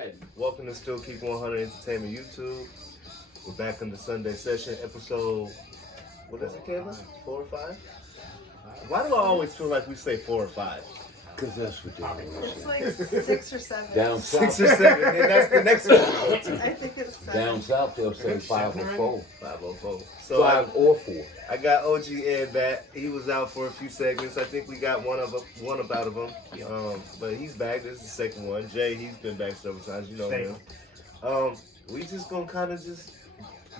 ready. Welcome to Still Keep 100 Entertainment YouTube. We're back on the Sunday session, episode, what is it, Kayla? 4 or 5? Why do I always feel like we say 4 or 5? Because that's what they do. It's like 6 or 7. Down south. 6 or 7, and that's the next one. I think it's 7. Down south, they'll say 504. 504. So 5 or 4. I got OG Ed back. He was out for a few segments. I think we got one up out of him. But he's back. This is the second one. Jay, he's been back several times. You know him. We just gonna kind of just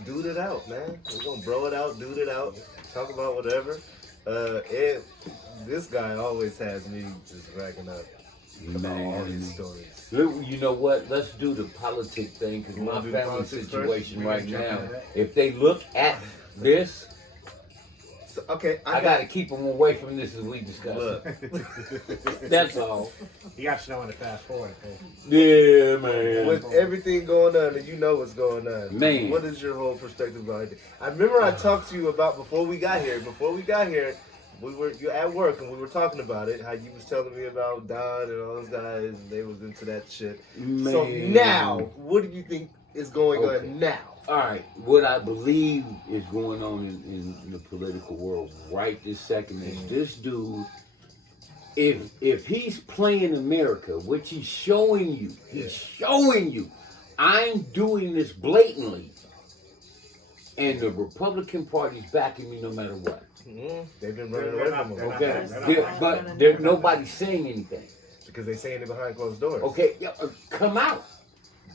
dude it out, man. We're gonna bro it out, dude it out, talk about whatever. Ed, this guy always has me just racking up about all these stories. Look, you know what? Let's do the politic thing, because my family situation right now, if they look at this, So, okay, I got to keep them away from this as we discuss. That's all. You got snow in the fast forward. Yeah, man. With everything going on, and you know what's going on, Man. What is your whole perspective behind it? I remember I talked to you about before we got here. You at work and we were talking about it. How you was telling me about Don and all those guys, and they was into that shit. Man. So now, what do you think is going on now? All right, what I believe is going on in the political world right this second is this dude, if he's playing America, which he's showing you, I'm doing this blatantly, and the Republican Party's backing me no matter what. They've been running away from him. Okay, but nobody's saying anything. Because they're saying it behind closed doors. Okay, come out.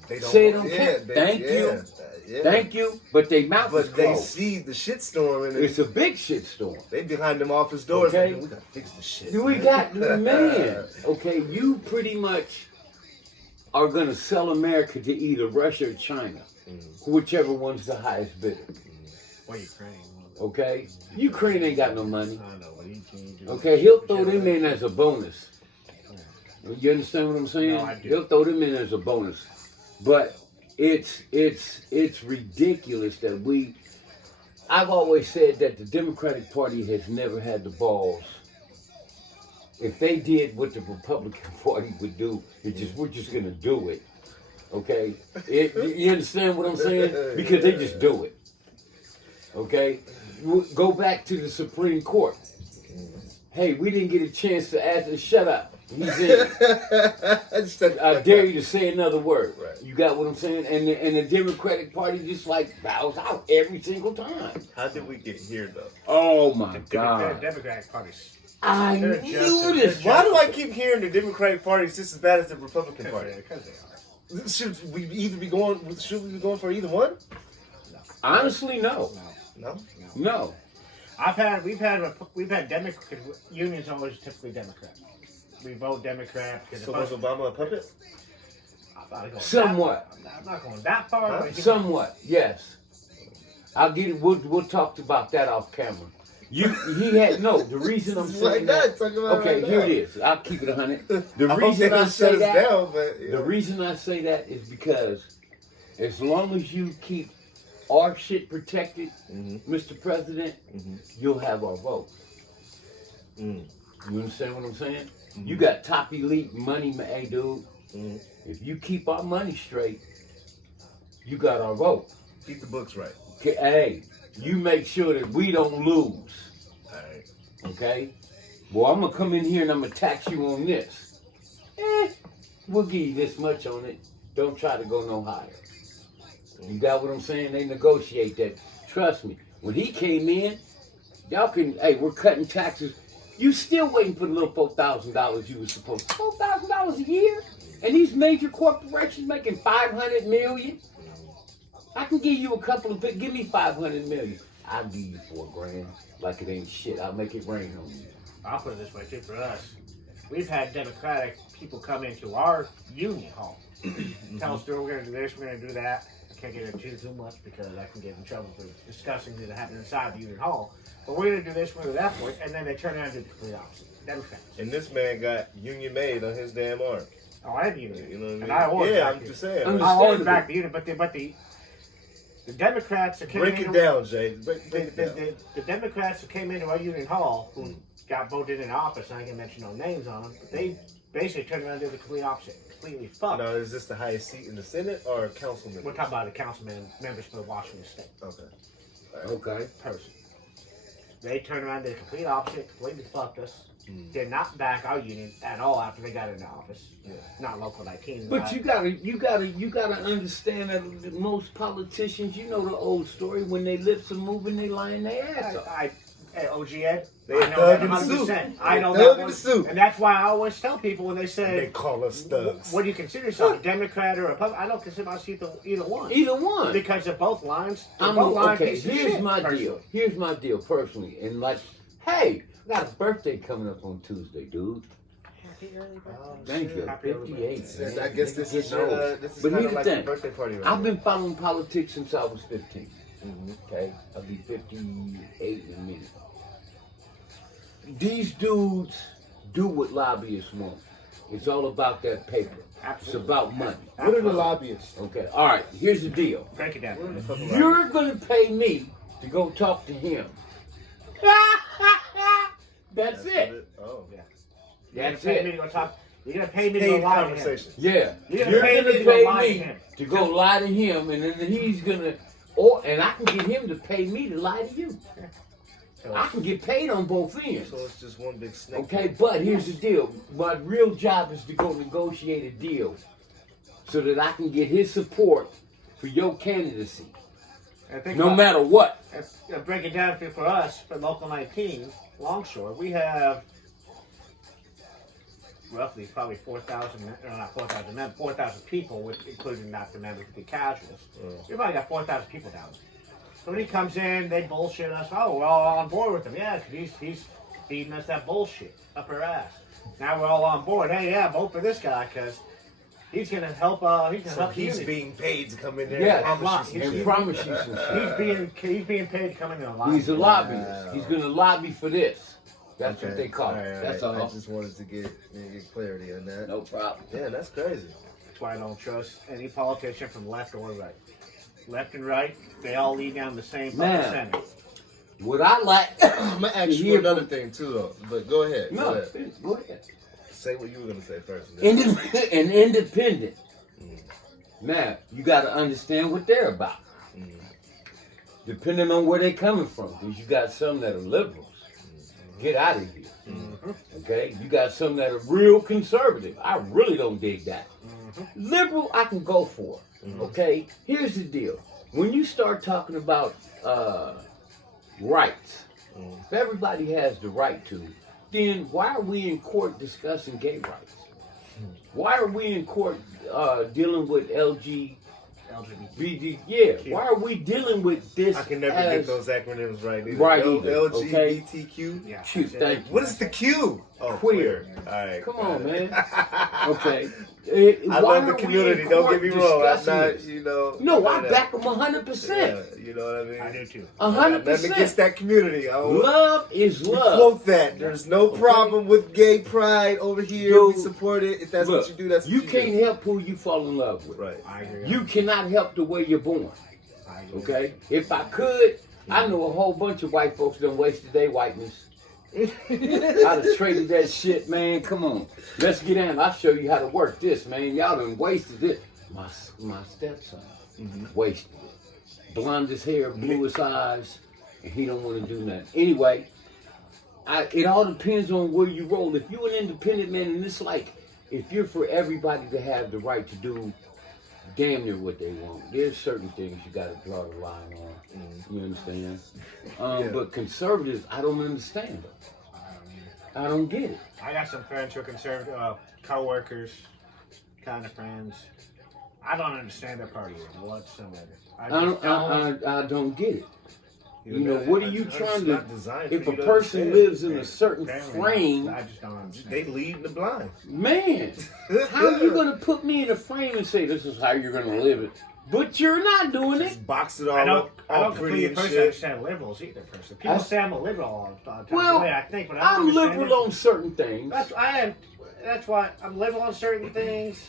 They don't Say it on yeah, camera. Thank you. Yeah. Thank you, but they mouth is But they closed. see the shitstorm and It's a big shitstorm. they behind them office doors. Okay. Like, we gotta fix the shit. We got, man, okay, you pretty much are going to sell America to either Russia or China, whichever one's the highest bidder, Or Ukraine. okay? Ukraine ain't got no money, I know, but he can do okay? He'll throw them in as a bonus. You understand what I'm saying? No, I do. He'll throw them in as a bonus. But it's ridiculous that I've always said that the Democratic Party has never had the balls. If they did what the Republican Party would do, we're just gonna do it. Okay? You understand what I'm saying? Because they just do it. Okay? Go back to the Supreme Court. Hey, we didn't get a chance to ask. Shut up. He's in. I dare you to say another word. Right. You got what I'm saying? And the Democratic Party just like bows out every single time. How did we get here, though? Oh my The God! Democratic Party's. I They're knew just- this. Why do I keep hearing the Democratic Party is just as bad as the Republican Party? Because they are. Should we be going for either one? Honestly, no. No. No. We've had Democrat unions always typically Democrat. We vote Democrat because So was Obama a puppet? I'm not going Somewhat. I'm not going that far. But Somewhat. Yes. I'll get it. We'll talk about that off camera. The reason I'm saying that. Okay, here it is. I'll keep it 100. The reason I say that. The reason I say that is because as long as you keep our shit protected, Mr. President, you'll have our vote. You understand what I'm saying? You got top elite money, hey dude. If you keep our money straight, you got our vote. Keep the books right. Okay, hey, you make sure that we don't lose. All right. Okay? Well, I'm gonna come in here and I'm gonna tax you on this. We'll give you this much on it. Don't try to go no higher. You got what I'm saying? They negotiate that. Trust me. When he came in, y'all we're cutting taxes. You still waiting for the little $4,000 you was supposed to. $4,000 a year? And these major corporations making $500 million? I can give you a couple of give me $500 million. I'll give you $4,000. Like it ain't shit. I'll make it rain on you. I'll put it this way too for us. We've had Democratic people come into our union hall. Tell us, we're going to do this, we're going to do that. I can't get into too much because I can get in trouble for discussing things that happen inside the union hall. But we're going to do this, we're going to do that point, and then they turn around and do the complete opposite. Democrats. And this man got union made on his damn arm. Oh, I have union. You know what I mean? And I always back I'm the- just saying. I'm I always back the union, but the Democrats that came Break it down, Jay. Break it down. The Democrats who came into our union hall, who got voted in office, and I can mention no names on them, but they basically turned around and did the complete opposite. Completely fucked. Now, is this the highest seat in the Senate or council member? We're talking about the councilman members for Washington State. Okay. Okay. Person. They turned around and did the complete opposite, completely fucked us. Did not back our union at all after they got into office. Yeah. Not local 19. But you gotta understand that most politicians, you know the old story, when they lips are moving, they lying their ass off. Hey, OG Ed, They I know thug that in the suit. 100%. I know They that thug in one. the suit. And that's why I always tell people when they say, They call us thugs. what do you consider yourself, a Democrat or a Republican? I don't consider myself either one. Either one. Because they're both lines. They're I'm both lines okay. pieces of Here's shit, my personally. deal. Here's my deal personally. And like, hey, I got a birthday coming up on Tuesday, dude. Happy early birthday. Thank you. Happy early 58. man. I guess this is But this is here's kind of the like thing. a birthday party. Right I've been following politics since I was 15. Mm-hmm. Okay, I'll be 58 in a minute. These dudes do what lobbyists want. It's all about that paper. It's Absolutely. about money. What are the lobbyists? Okay, all right, here's the deal. Break it down. What are the fucking You're going to pay me to go talk to him. That's it. Oh, Yeah. That's You're gonna pay it. me to go talk. You're gonna pay me to paid go lie to him. conversation. Yeah, You're you're gonna pay gonna me to go pay lie to me him. to go lie to him, and then he's gonna, and I can get him to pay me to lie to you. I can get paid on both ends. So it's just one big snake. Okay, but here's the deal. My real job is to go negotiate a deal so that I can get his support for your candidacy, And think no about- matter what. Break it down for us, for Local 19, Longshore, we have roughly probably 4,000, or not 4,000 men, 4,000 people, including not the members, the casuals. We've probably got 4,000 people down there. So when he comes in, they bullshit us. Oh, we're all on board with him. Yeah, because he's feeding us that bullshit up our ass. Now we're all on board. Hey, yeah, vote for this guy because he's gonna help. He's gonna So help he's unity. being paid to come in there Yeah, and promise you some and shit. promise you some shit. He's being paid to come in there and lie. He's a lobbyist. He's gonna lobby for this. That's what they call it. All right, That's all right. all. I just wanted to get clarity on that. No problem. Yeah, that's crazy. That's why I don't trust any politician from left or right. Left and right, they all lead down the same fucking Man. center. What I like. I'm gonna ask you Here- another thing too, though. But go ahead. No, Go ahead. go ahead. Say what you were gonna say first. and then- An independent. Now, you got to understand what they're about. Depending on where they're coming from. Because you got some that are liberals. Get out of here. Okay? You got some that are real conservative. I really don't dig that. Liberal, I can go for. Okay? Here's the deal. When you start talking about rights, if everybody has the right to, then why are we in court discussing gay rights? Why are we in court dealing with LGBT? Yeah, why are we dealing with this? I can never as, get those acronyms right. Either. Right either, okay? LGBTQ. Yeah. Shoot, thank you. What is the Q? Oh, Queer. All right. Come got on, it. man. Okay. I Why love the are we community. in Don't court get me wrong. I'm discussing not, this? you know. No, I that. back them 100%. Yeah, you know what I mean? I do too. I got nothing 100%. against that community. Love is We love. quote that. There's no Okay. problem with gay pride over here. Dude, we support it. If that's Look, what you do, that's what you you can't do. help who you fall in love with. Right. I agree. You cannot help the way you're born. I agree. Okay? If I could, I know a whole bunch of white folks done wasted their whiteness. I'd have traded that shit, man. Come on. Let's get in. I'll show you how to work this, man. Y'all done wasted it. My stepson wasted it. Blondest hair, bluest eyes, and he don't want to do nothing. Anyway, it all depends on where you roll. If you're an independent man, and it's like, if you're for everybody to have the right to do damn near what they want, there's certain things you got to draw the line on. You understand? Yeah. But conservatives, I don't understand them. I don't get it. I got some friends who are conservative, co-workers, kind of friends. I don't understand their party whatsoever. I don't get it. You know, what are you trying to? If a you to person understand. lives in a certain Apparently frame, not. I just don't understand. They lead the blind. man, how are you going to put me in a frame and say this is how you're going to live it? But you're not doing it. Just box it all I up, don't all completely pretty and personally shit. understand liberals either. Personally, people say I'm a liberal all the time. Well, the way I think, but I don't I'm understand liberal it. on certain things. That's why I'm liberal on certain things.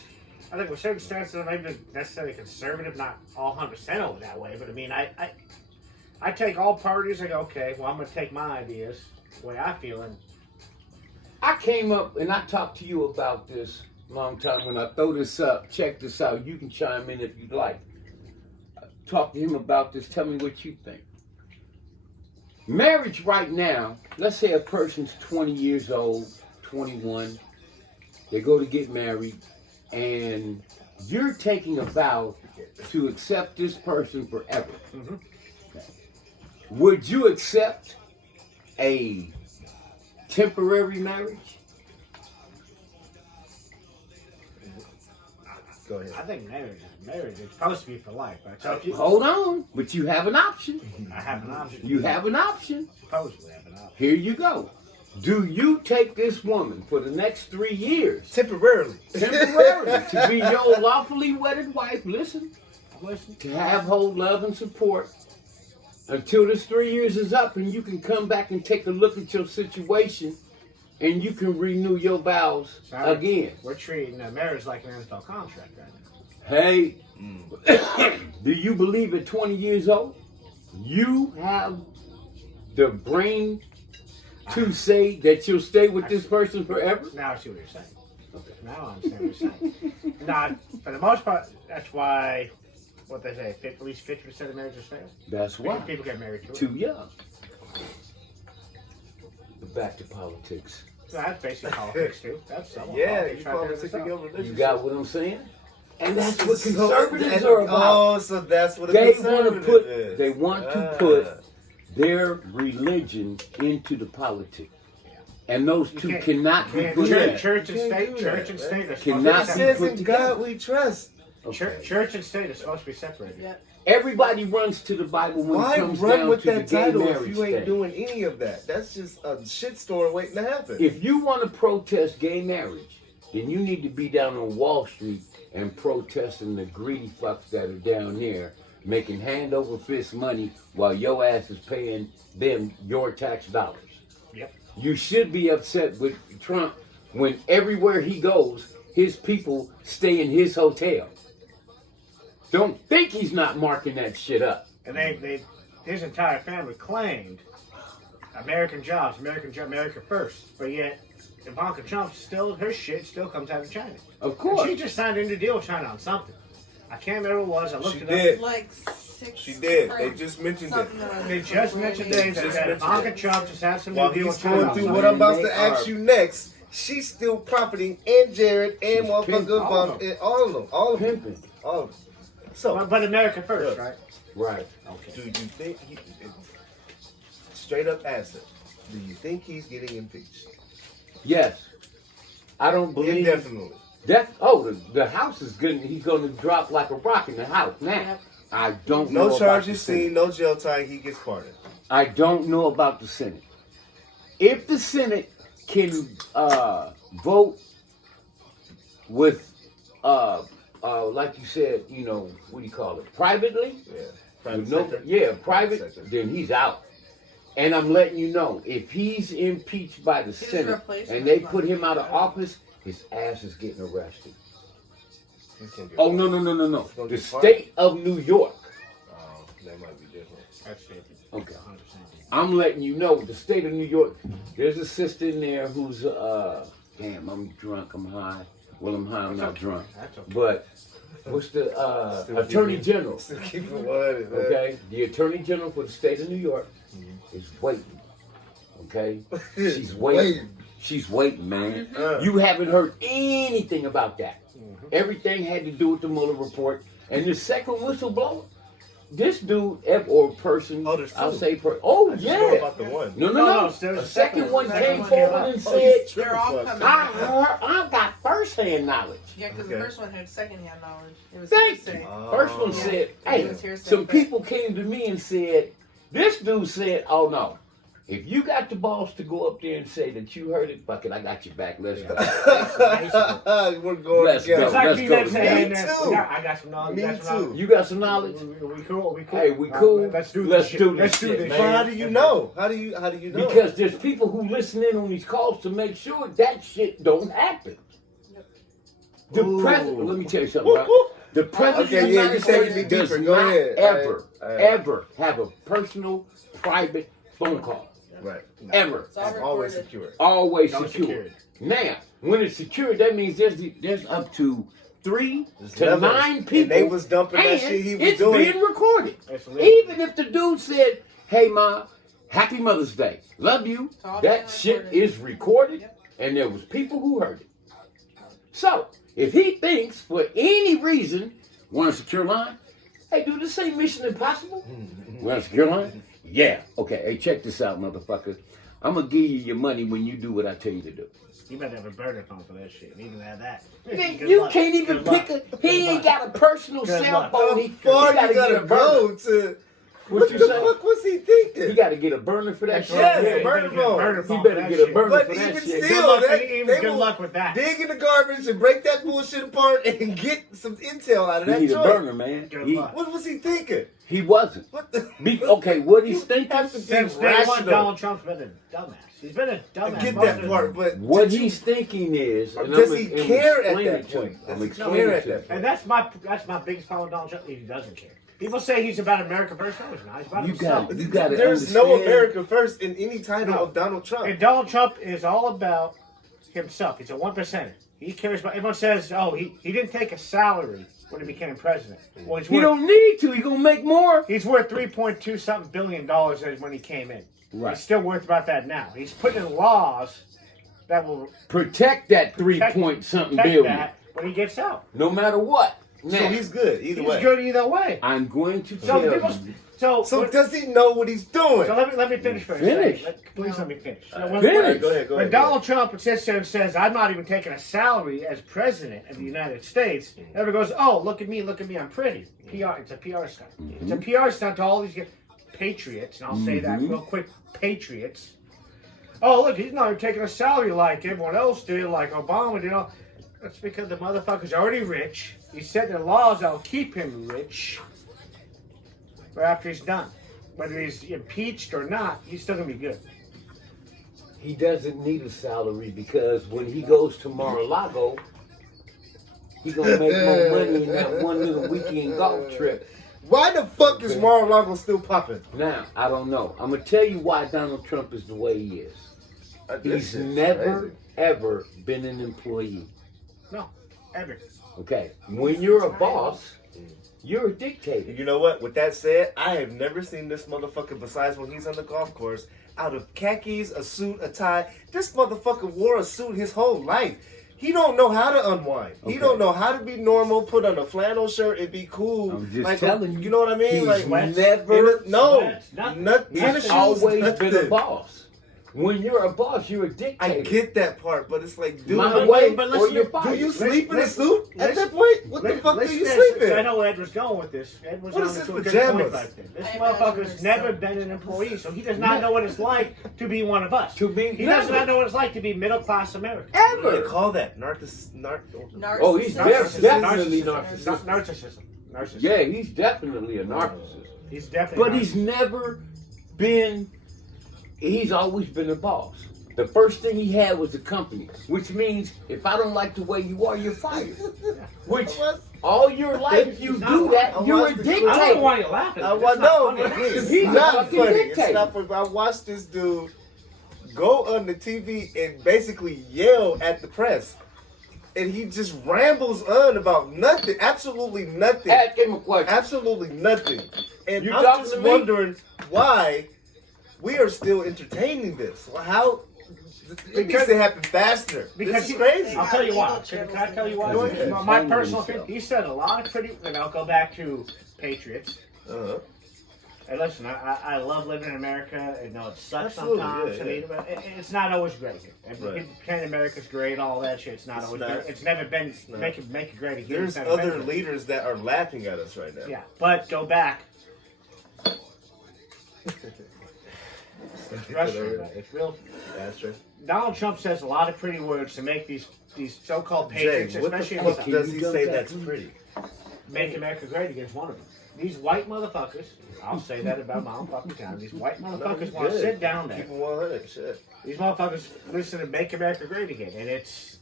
I think with certain stances, I'm not even necessarily conservative, not all 100% over that way. But I mean, I take all parties. I go, okay, well, I'm going to take my ideas, the way I feel, and I came up and I talked to you about this a long time. When I throw this up, check this out. You can chime in if you'd like. Talk to him about this. Tell me what you think. Marriage right now, let's say a person's 20 years old, 21. They go to get married, and you're taking a vow to accept this person forever. Mm-hmm. Okay. Would you accept a temporary marriage? Go ahead. I think marriage is supposed to be for life, right? So if you, Hold on, but you have an option. I have an option. You have an option. Supposedly have an option. Here you go. Do you take this woman for the next 3 years, Temporarily. temporarily, to be your lawfully wedded wife? Listen, Listen, to have hold, love, and support until this 3 years is up, and you can come back and take a look at your situation, and you can renew your vows again. we're treating marriage like an NFL contract right now. Hey, do you believe at 20 years old you have the brain to say that you'll stay with this person forever? Now I see what you're saying. Okay. Now I understand what you're saying. Now, for the most part, that's why, what they say, at least 50% of marriages fail. That's why. Because people get married Too young. But back to politics. So that's basically politics too. That's somewhat Yeah, politics you right there politics in in your itself. You relationship. got what I'm saying? And that's what So- conservatives and- are about. Oh, so that's what a They want to conservative put. is. They want to Ah. put their religion into the politics, and those You two can't- cannot be Church, put Yeah. in. church and You can't state, do church that, and man. state are supposed Cannot to It be be says put in together. God we trust. Okay. Church and state are supposed to be separated. Yep. Everybody runs to the Bible when Why it comes run down with to the that gay title if marriage you ain't thing. doing any of that? That's just a shitstorm waiting to happen. If you want to protest gay marriage, then you need to be down on Wall Street and protesting the greedy fucks that are down there making hand over fist money while your ass is paying them your tax dollars. Yep. You should be upset with Trump when everywhere he goes, his people stay in his hotel. Don't think he's not marking that shit up. And his entire family claimed American jobs, America first. But yet, Ivanka Trump her shit still comes out of China. Of And course. she just signed into a deal with China on something. I can't remember what it was. I looked She it did. Like 6. She did. They different just mentioned something it. that They just mentioned today that Just Ivanka mentioned it. Trump just had some While new deal he's with China. going on through something. what I'm about They to ask are- you next, she's still profiting, and Jared, and She's motherfucker pimping all of Von, them. and all of them. All of them. Pimping. All of them. So, But America first, Yes. right? Right. Okay. do you think straight up answer, do you think he's getting impeached? Yes. I don't believe Indefinitely. the house is good. He's going to drop like a rock in the house now. Yep. I don't know No about charges the Senate. seen, no jail time, he gets pardoned. I don't know about the Senate. If the Senate can vote with, like you said, what do you call it, privately? Yeah. With Private sector. yeah, private, sector. then he's out. And I'm letting you know, if he's impeached by the just Senate replace and him they with put one. him out of office, his ass is getting arrested. He can get Oh, pardoned. no. He's gonna The get pardoned? state of New York. Oh, that might be different. That's it. Okay. 100%. I'm letting you know, the state of New York, there's a sister in there who's, damn, I'm drunk, I'm high. Well, I'm high, I'm not drunk. That's okay. But, what's the, Still Attorney keep it- General, Still keep it 100, man. okay? The Attorney General for the state of New York is waiting, okay? She's waiting. She's waiting, man. You haven't heard anything about that. Everything had to do with the Mueller report. And the second whistleblower, this dude or person, Oh, there's I'll two. say, I just know yeah. about the one. No. No, there's A a second one second came one forward came and Oh, said, he's They're all triple coming. fucked. I got first-hand knowledge. Yeah, because Okay. the first one had second-hand knowledge. It was Thank hearsay. you. First one Oh. said, It hey, was hearsay, some but- people came to me and said, this dude said, oh no. If you got the balls to go up there and say that you heard it, fuck it, I got your back. Let's go. We're going Let's together. It's like Let's me go that to saying Me that. too. I got some knowledge. Me you got some knowledge. too. You got some knowledge? We cool. We cool. Hey, we cool? Let's do Let's this shit. do this Let's do shit, this man. But how shit. do you know? How do you know? Because there's people who listen in on these calls to make sure that shit don't happen. The Ooh. president, let me tell you something, bro. The president Okay, of the yeah, United you taking States me does deeper. Go not ahead. ever, All right. ever have a personal, private phone call. Right. Ever. It's all Always recorded. secure. Always No secure. security. Now, when it's secured, that means there's up to 3 There's to levels. 9 people. And they was dumping that and shit he was it's doing. being recorded. It's legal. Even if the dude said, "Hey, Ma, Happy Mother's Day, love you," all that being shit recorded. is recorded, Yep. and there was people who heard it. So, if he thinks for any reason, want a secure line, hey, do the same Mission Impossible. Want a secure line? Yeah. Okay. Hey, check this out, motherfucker. I'm gonna give you your money when you do what I tell you to do. You better have a burner phone for that shit. Even have that. Man, Good you luck. can't even Good pick luck. a. He ain't got a personal Good cell luck. phone. How He far gotta you get gotta a go burner. to? What What you the say? fuck was he thinking? He got to get a burner for that shit. Yes, Yeah, a burner phone. He better get a burner But for that even shit. still, Good luck, that- even they good will luck with that. dig in the garbage and break that bullshit apart and get some intel out of He that need a joint. burner, man. Good He, luck. What was he thinking? he wasn't. What the? Okay, what he's thinking? have to be Since day one, rational. Donald Trump's been a dumbass. He's been a I dumbass. get most that of the- part, but What did you- he's thinking is, and does I'm he gonna care at explain that it to point? you. Does I'm he explaining care it at to you. that point? And that's my biggest problem with Donald Trump. He doesn't care. People say he's about America first. No, he's not. He's about You himself. got- you gotta There's no understand- America first in any title No. of Donald Trump. And Donald Trump is all about himself. He's a 1%. He cares about. Everyone says, "Oh, he didn't take a salary when he became president." Well, He don't need to. He gonna make more. He's worth $3.2 something billion when he came in. Right. He's still worth about that now. He's putting in laws that will Protect that 3 protect- point something protect billion, that when he gets out. no matter what. Now, So he's good either He's way. good either way. I'm going to So tell people, you. So does he know what he's doing? So let me finish first. Finish. Please let me finish. Finish. Go ahead. When Donald Trump sits there and says, "I'm not even taking a salary as president of the United States," everyone goes, "Oh, look at me, I'm pretty." PR. It's a PR stunt. It's a PR stunt to all these patriots, and I'll say that real quick, patriots. Oh, look, he's not even taking a salary like everyone else did, like Obama did. That's because the motherfucker's already rich. He's setting the laws that'll keep him rich. But after he's done, whether he's impeached or not, he's still gonna be good. He doesn't need a salary because when he goes to Mar-a-Lago, he gonna make more money in that one little weekend golf trip. Why the fuck is Mar-a-Lago still popping? Now, I don't know. I'm gonna tell you why Donald Trump is the way he is. He's never, ever been an employee. No, ever. Okay? When you're a boss, you're a dictator. You know what? With that said, I have never seen this motherfucker besides when he's on the golf course out of khakis, a suit, a tie. This motherfucker wore a suit his whole life. He don't know how to unwind. Okay. He don't know how to be normal. Put on a flannel shirt and be cool. I'm just like, telling you. You know what I mean? He's Like never, Nothing. he's tennis shoes, always nothing. been a boss. When you're a boss, you're a I dictator. get that part, but it's like, dude, My but- way but or listen, you're do do fired. you sleep in a let's- suit at let's- that point? What the fuck do Listen you to sleep this. I in? know where Ed was going with this. Ed was What on is to his a good pajamas? point back then. This I motherfucker's imagine never there's been an employee, so he does not know what it's like to be one of us. To be He does never. not know what it's like to be middle class American. What do they Ever. call that? Oh, he's Narcissism. definitely Narcissism. narcissistic. Narcissism. Yeah, he's definitely a narcissist. He's definitely. But he's never been, he's always been a boss. The first thing he had was a company, which means if I don't like the way you are, you're fired. Which all your life you do that, you're a I don't know dictator. why you're laughing. I It's want not no, funny. it's He's a not fucking funny. dictator. It's not funny. I watched this dude go on the TV and basically yell at the press, and he just rambles on about nothing, absolutely nothing, Ask him a question. absolutely nothing. And You I'm talking just to me? wondering why we are still entertaining this. How it needs to happen faster. This is crazy. I'll tell you why. Can I tell you why? Go ahead. My personal opinion. He said a lot of pretty. And I'll go back to Patriots. Uh-huh. And listen, I love living in America. I know it sucks Absolutely, sometimes. yeah, I mean, yeah. but it's not always great here. And Right. people pretend America's great, all that shit. It's not It's always not. great. It's never been not. make it great again. There's It's never been other great. leaders that are laughing at us right now. Yeah, but go back. It's frustrating. It's real. That's true. Donald Trump says a lot of pretty words to make these so-called Jay, patriots, what the especially in the fuck South, does he say that's pretty? make America great against one of them. These white motherfuckers, I'll say that about my own fucking town. These white motherfuckers want to good. sit down there. Keep it 100. Shit. These motherfuckers listen to Make America Great Again, and it's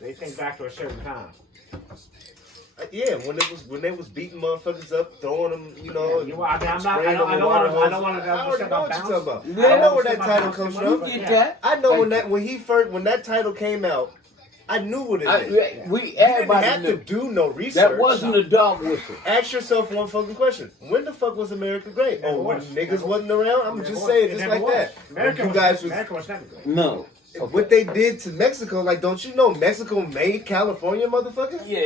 they think back to a certain time. Yeah, when they was beating motherfuckers up, throwing them, you know. Yeah, I mean, I'm not. spraying I don't them with want water to. I hoses. don't want to. I already know what you're talking about. Yeah. I know where that title comes from. You get that? I know Thank when you. that title came out, I knew what it I, meant. we You didn't everybody have knew. to do no research. That wasn't a dog whistle. Ask yourself one fucking question. When the fuck was America great? Never Oh, when was. niggas Never wasn't around? I'm Never just was. saying, It just never like was. that. America You was, guys was America was never great. No. what they did to Mexico. Like, don't you know Mexico made California, motherfucker? Yeah.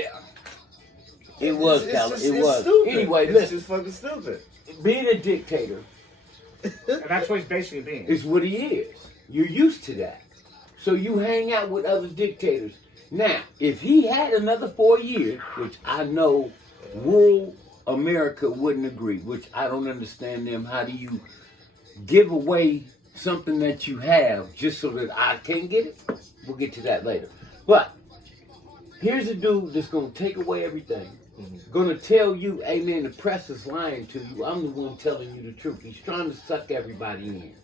It was It's Cali. just- It it's was. stupid. Anyway, it's listen. just fucking stupid. Being a dictator And that's what he's basically being. is what he is. You're used to that. So you hang out with other dictators. Now, if he had another 4 years, which I know rural America wouldn't agree, which I don't understand them. How do you give away something that you have just so that I can get it? We'll get to that later. But here's a dude that's going to take away everything. Going to tell you, hey man, the press is lying to you. I'm the one telling you the truth. He's trying to suck everybody in.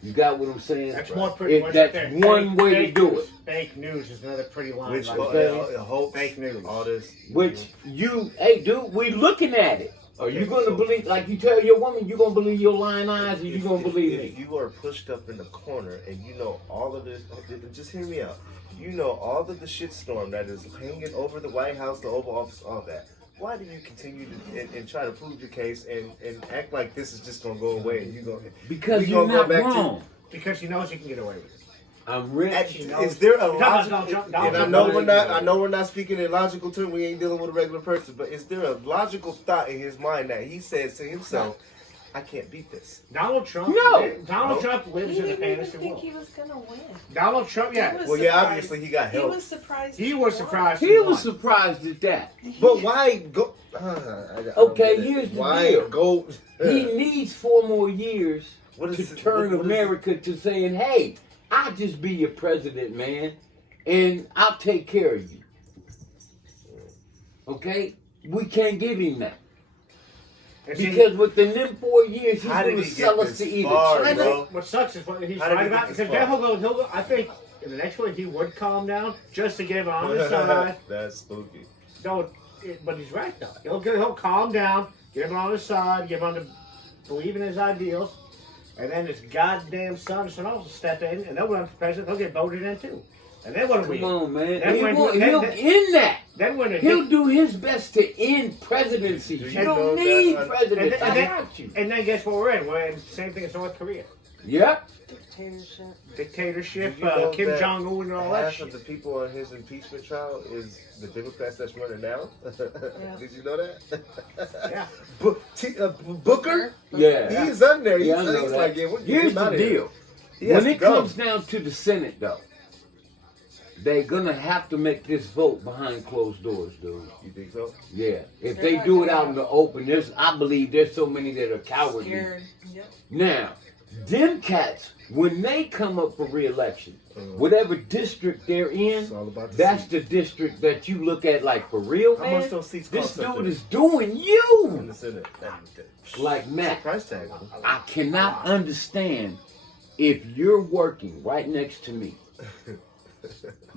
You got what I'm saying? That's one pretty much. That's there. one way to Fake do news. it. Fake news is another pretty line. Which right Okay. there. hope, Fake news. all this. Which you, hey dude, we looking at it. Are you Okay, going to so- believe, like you tell your woman, you going to believe your lying eyes or you going to believe if me? you are pushed up in the corner and you know all of this, just hear me out. You know all of the shitstorm that is hanging over the White House, the Oval Office, all that. Why do you continue to and try to prove your case and act like this is just gonna go away and you go? Because we you're gonna go not back to- wrong. Because he knows he can get away with it. I'm rich. Is there a You're talking logical? about And Donald I Trump. know we're not. I know we're not speaking in logical terms. We ain't dealing with a regular person. But is there a logical thought in his mind that he says to himself, "I can't beat this"? Donald Trump. No. Donald No. Trump He lives in a didn't even fantasy think world. he was gonna win. Donald Trump. He Yeah. was Well, yeah, surprised. obviously he got He help. was surprised. He was surprised. He won. was surprised at that. But why go? I don't Okay, get it. here's the why deal. go? He needs 4 more years What to is it- turn what is it? America to saying, hey, I'll just be your president, man, and I'll take care of you. Okay? We can't give him that. And see, Because within them 4 years, he's How did going to he sell get us to this either far, China. bro? what sucks is what he's How did right he get about. this Because far? then he'll go. I think in the next one he would calm down just to get him on his side. That's spooky. Don't. But he's right though. He'll calm down, get him on his side, get him to believe in his ideals, and then his goddamn son will step in, and they'll run for president. They'll get voted in too. And then what do we? Come on, man. Then when- He'll then- end that. Then when the He'll do his best to end presidencies. Do You you know don't that need un- presidents. and then- I got you. and then guess what we're in? We're in the same thing as North Korea. Yep. Dictatorship. Dictatorship, Did you know Kim that Jong Un and all that half shit. of the people on his impeachment trial is the Democrats that's running now. Did you know that? Yeah. Booker, Yeah. he's on there. Yeah, I He's, know he's that. like, yeah, we'll get Here's him out the of here. deal. He has When to it go. comes down to the Senate, though, they're gonna have to make this vote behind closed doors, dude. You think so? Yeah. If They're they not do it gonna- out in the open, I believe there's so many that are cowardly. Scared. Yep. Now, them cats, when they come up for re-election, whatever district they're in, It's all about the that's seat. the district that you look at like, for real, How man, much those seats this cost up dude there? is doing In you. the Senate. Like, It's a Matt, price tag. I cannot understand if you're working right next to me.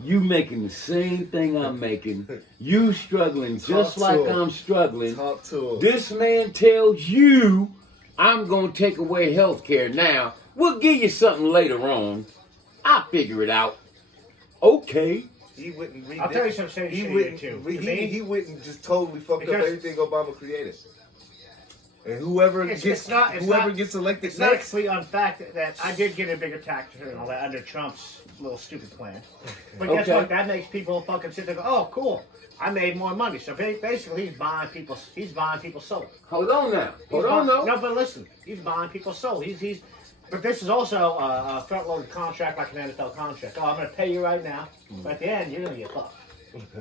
You making the same thing I'm making. You struggling just Talk like to him. I'm struggling. Talk to him. This man tells you, I'm going to take away health care now. We'll give you something later on. I'll figure it out. Okay. He wouldn't read I'll that. tell you some shit He he did wouldn't. too. He wouldn't just totally fuck up Because- everything Obama created. And whoever It's gets not- gets elected It's not a next. complete unfact that I did get a bigger tax return and all that under Trump's little stupid plan. But guess Okay. what? That makes people fucking sit there and go, oh, cool. I made more money. So basically, he's buying people's soul. Hold on now. He's Hold on buying- now. No, but listen, he's buying people's soul. But this is also a front-loaded contract like an NFL contract. Oh, I'm going to pay you right now, but at the end, you're going to get fucked.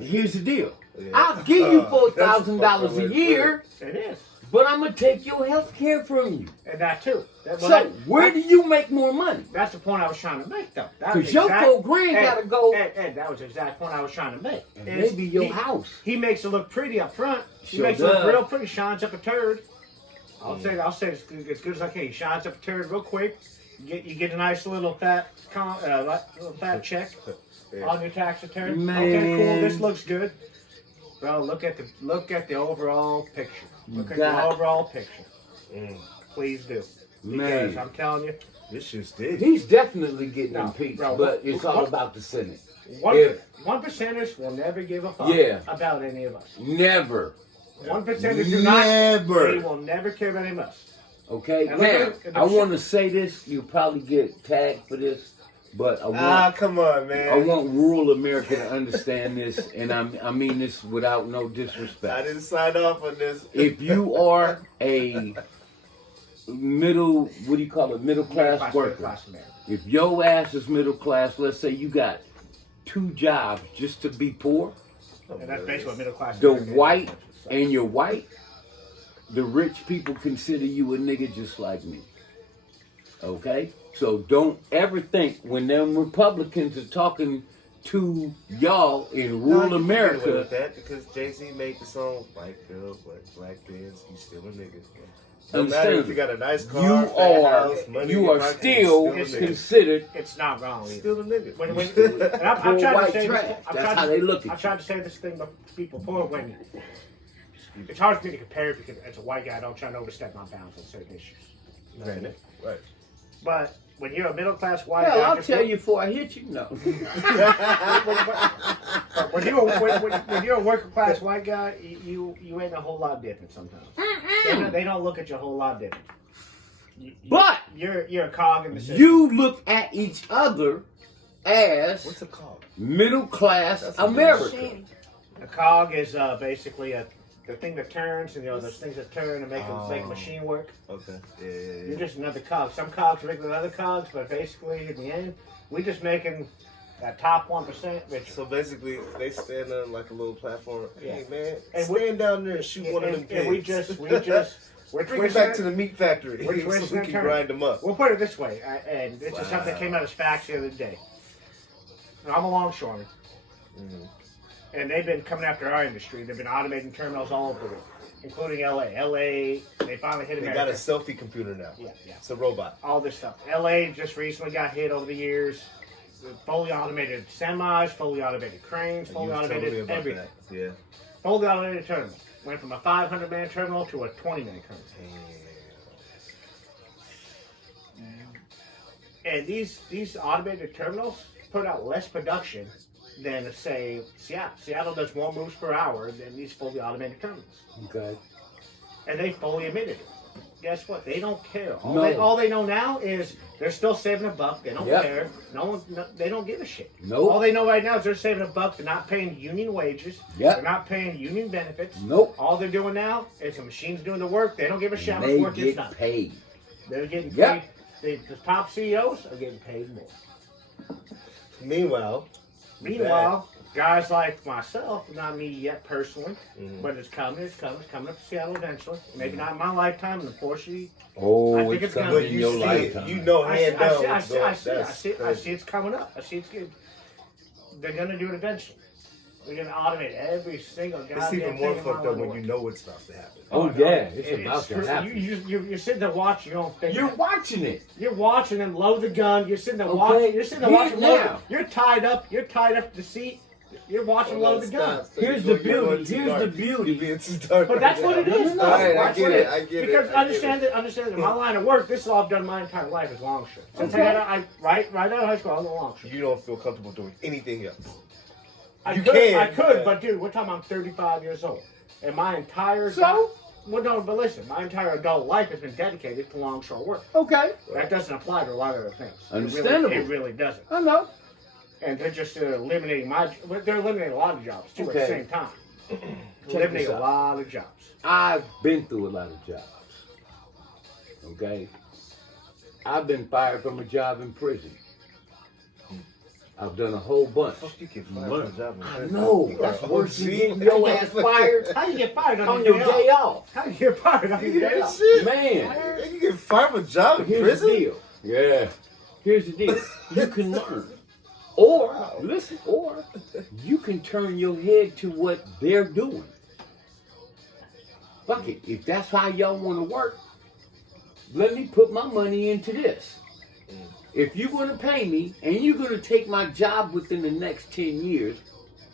Here's the deal. Yeah. I'll give you That's a $4,000 fucking a way to year, It is. but I'm going to take your health care from you. And that, too. So, where do you make more money? That's the point I was trying to make, though. That 'Cause was your exact- 4 grand Ed, gotta go. Ed, that was the exact point I was trying to make. And Is maybe your house. He makes it look pretty up front. He Sure makes it look does. real pretty. Shines up a turd. I'll say as good as I can. He shines up a turd real quick. You get a nice little fat check Yeah. on your tax return. Man. Okay, cool. This looks good. Bro, look at the overall picture. Look at got- the overall picture. Mm. Please do. Man. Because I'm telling you, This shit's deep. He's definitely getting No, impeached, bro, but it's all what- about the Senate. one If- one percenters will never give a fuck Yeah. about any of us. Never. 1%ers do not. Never. They will never care about any of us. Okay, And now, look at the I want to say this. You'll probably get tagged for this, but Come on, man. I want rural America to understand this, and I mean this without no I disrespect. didn't sign off on this. If you are a middle class worker, Class man. if your ass is middle class, let's say you got 2 jobs just to be poor, And that's basically what middle class. the America is. white and you're white, the rich people consider you a nigga just like me. Okay? So don't ever think when them Republicans are talking to y'all in No, rural you can get away America, with that because Jay-Z made the song "White Girl, Black Benz, you still a nigga." No understand matter if you got a nice car, you fat house, money in you your are pocket, still a nigga. considered It's not wrong. Either. Still a nigga. And I'm poor trying white to say trash. this, That's how they look I at you. tried to say this thing to people before when it's hard for me to compare because as a white guy, I don't try to overstep my bounds on certain issues. Right. Right. But when you're a middle class white Hell, guy, I'll tell you before I hit you. No. when you're a working class white guy, you ain't a whole lot different sometimes. They don't look at you a whole lot different. But You're a cog in the system. you look at each other as What's it called? middle class That's a America. Shame. A cog is basically the thing that turns, and those things that turn and make a machine work. Okay. You're just another cog. Some cogs are bigger than other cogs, but basically, in the end, we're just making that top 1% richer. So basically, they stand on like a little platform. Hey man, And stand down there and shoot one of them and we pigs. we're Bring it twisting back to the meat factory We're so twisting we and can turning. grind them up. We'll put it this way, and this is something that Wow. came out as facts the other day. I'm a longshoreman, Mhm. and they've been coming after our industry. They've been automating terminals all over the world, including LA. LA, they finally hit They America. got a selfie computer now. Yeah. It's a robot. All this stuff. LA just recently got hit over the years. Fully automated semis, fully automated cranes, You fully was telling me automated about everything. that. Yeah. Fully automated terminal. Went from a 500-man terminal to a 20-man terminal. And these automated terminals put out less production than, say, Seattle. Seattle does more moves per hour than these fully automated terminals. Okay. And they fully admitted it. Guess what? They don't care. No. All they know now is they're still saving $1. They don't Yep. care. They don't give a shit. Nope. All they know right now is they're saving $1. They're not paying union wages. Yep. They're not paying union benefits. Nope. All they're doing now is the machine's doing the work. They don't give a shit how much They work is get done. paid. They're getting Yep. paid. The top CEOs are getting paid more. Meanwhile, Meanwhile, guys like myself, not me yet personally, Mhm. but it's coming up to Seattle eventually. Maybe not in my lifetime, and unfortunately, Oh, I think it's it's gonna coming but in you your see lifetime. it. You know, I hand down. what's going- see that's it's coming up. I see it's good. They're gonna do it eventually. They're gonna automate every single goddamn It's even more thing in fucked my up when work. you know it's about to happen. Oh, no, yeah, it's about to true. happen. You're sitting there watching. You don't think You're watching it. You're watching them load the gun. You're sitting there Okay. watching. You're sitting there Here watching. Load now. it. You're tied up. You're tied up to the seat. You're watching them load the gun. Here's the beauty. Here's the beauty. Being too dark. But that's what it is. No, though. Right, I That's get what it. I get it. Because I get understand that in my line of work, this is all I've done my entire life is longshore. Since Okay. right out of high school, I'm a longshore. You don't feel comfortable doing anything else. I You could, can, I could, yeah. but dude, we're talking. I'm 35 years old, and my entire So? well, no, but listen, my entire adult life has been dedicated to longshore work. Okay. That doesn't apply to a lot of other things. Understandable. It really doesn't. I know. And they're just eliminating they're eliminating a lot of jobs too at Okay. the same time. this Eliminating a out. lot of jobs. I've been through a lot of jobs. Okay? I've been fired from a job in prison. I've done a whole bunch. Fuck, you get fired from a job in I prison. know. You That's are worse than OG. getting your ass fired How do you get fired on your day off. How do you get fired on your day Yeah, off? shit. Man, You get fired from a job in here's prison? the deal. Yeah. Here's the deal. You can learn. Or, listen, or you can turn your head to what they're doing. Fuck it. If that's how y'all want to work, let me put my money into this. If you're going to pay me and you're going to take my job within the next 10 years,